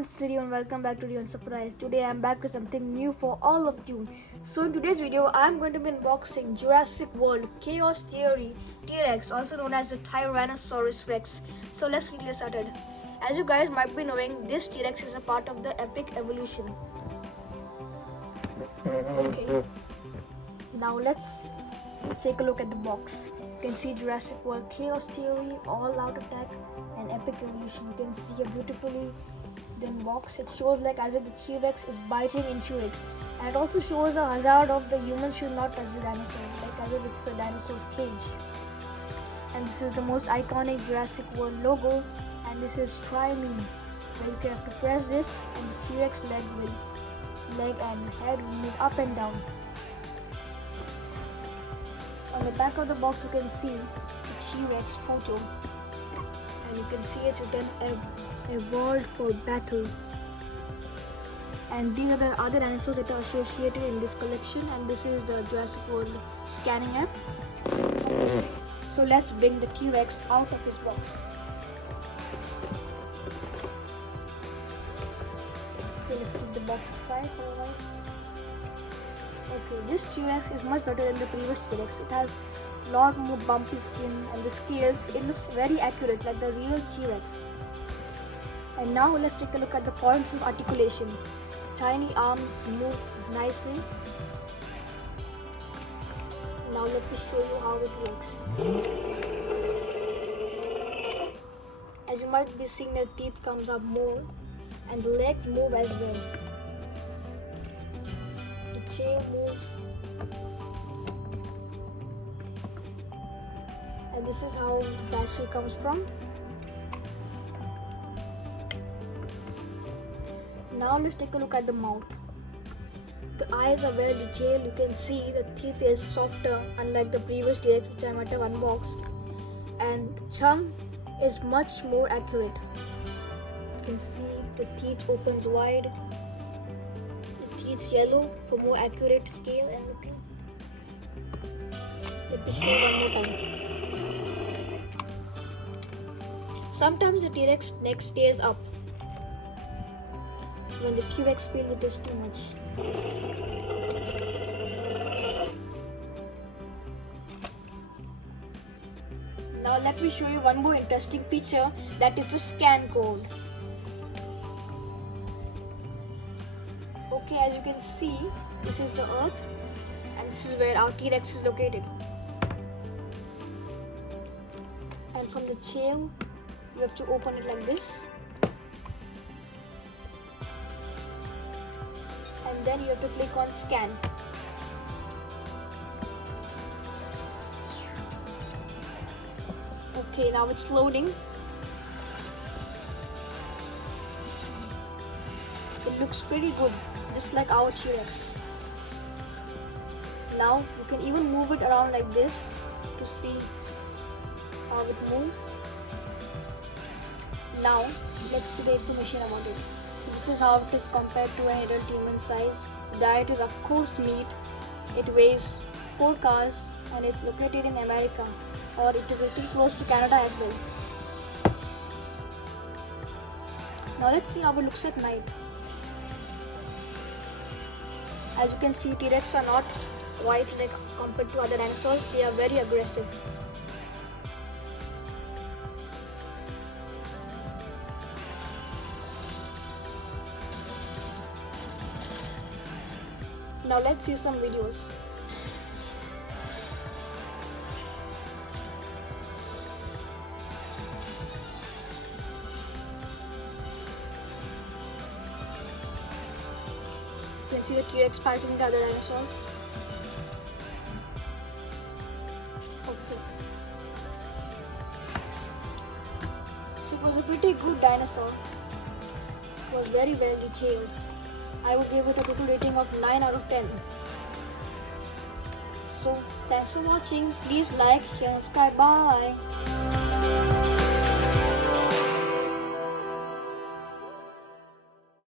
everyone, it's Siri and welcome back to Rion Surprise. Today I'm back with something new for all of you. So in today's video, I'm going to be unboxing Jurassic World Chaos Theory T-Rex, also known as the Tyrannosaurus Rex. So let's quickly get started. As you guys might be knowing, this T-Rex is a part of the epic evolution. Okay, now let's take a look at the box. You can see Jurassic World Chaos Theory, All Out Attack, and Epic Evolution. You can see a beautifully done box. It shows like as if the T-Rex is biting into it. And it also shows the hazard of the human should not touch the dinosaur, like as if it's a dinosaur's cage. And this is the most iconic Jurassic World logo. And this is Try Me, where you can have to press this and the T-Rex leg and head will move up and down. On the back of the box you can see the T-Rex photo, and you can see it's written evolved for battle. And these are the other dinosaurs that are associated in this collection, and this is the Jurassic World scanning app. So let's bring the T-Rex out of his box. Okay, let's keep the box aside for a while. Okay, this T-Rex is much better than the previous T-Rex. It has a lot more bumpy skin, and the scales, it looks very accurate like the real T-Rex. And now let's take a look at the points of articulation. Tiny arms move nicely. Now let me show you how it works. As you might be seeing, the teeth comes up more and the legs move as well. Chain moves, and this is how the battery comes from. Now let's take a look at the mouth. The eyes are well detailed. You can see the teeth is softer, unlike the previous T-Rex which I might have unboxed, and the tongue is much more accurate. You can see the teeth opens wide. It's yellow for more accurate scale and looking. Let me show you one more time. Sometimes the T-Rex neck stays up when the T-Rex feels it is too much. Now let me show you one more interesting feature, that is the scan code. Okay, as you can see, this is the Earth and this is where our T-Rex is located. And from the tail, you have to open it like this. And then you have to click on scan. Okay, now it's loading. It looks pretty good, just like our T-Rex. Now you can even move it around like this to see how it moves. Now let's see the information about it. This is how it is compared to an adult human size. The diet is of course meat. It weighs 4 cars and it's located in America, or it is little close to Canada as well. Now let's see how it looks at night. As you can see, T-Rex are not white like compared to other dinosaurs. They are very aggressive. Now let's see some videos. You can see the T-Rex fighting the other dinosaurs. Okay. So it was a pretty good dinosaur. It was very well detailed. I would give it a total rating of 9 out of 10. So thanks for watching. Please like, share, subscribe. Bye.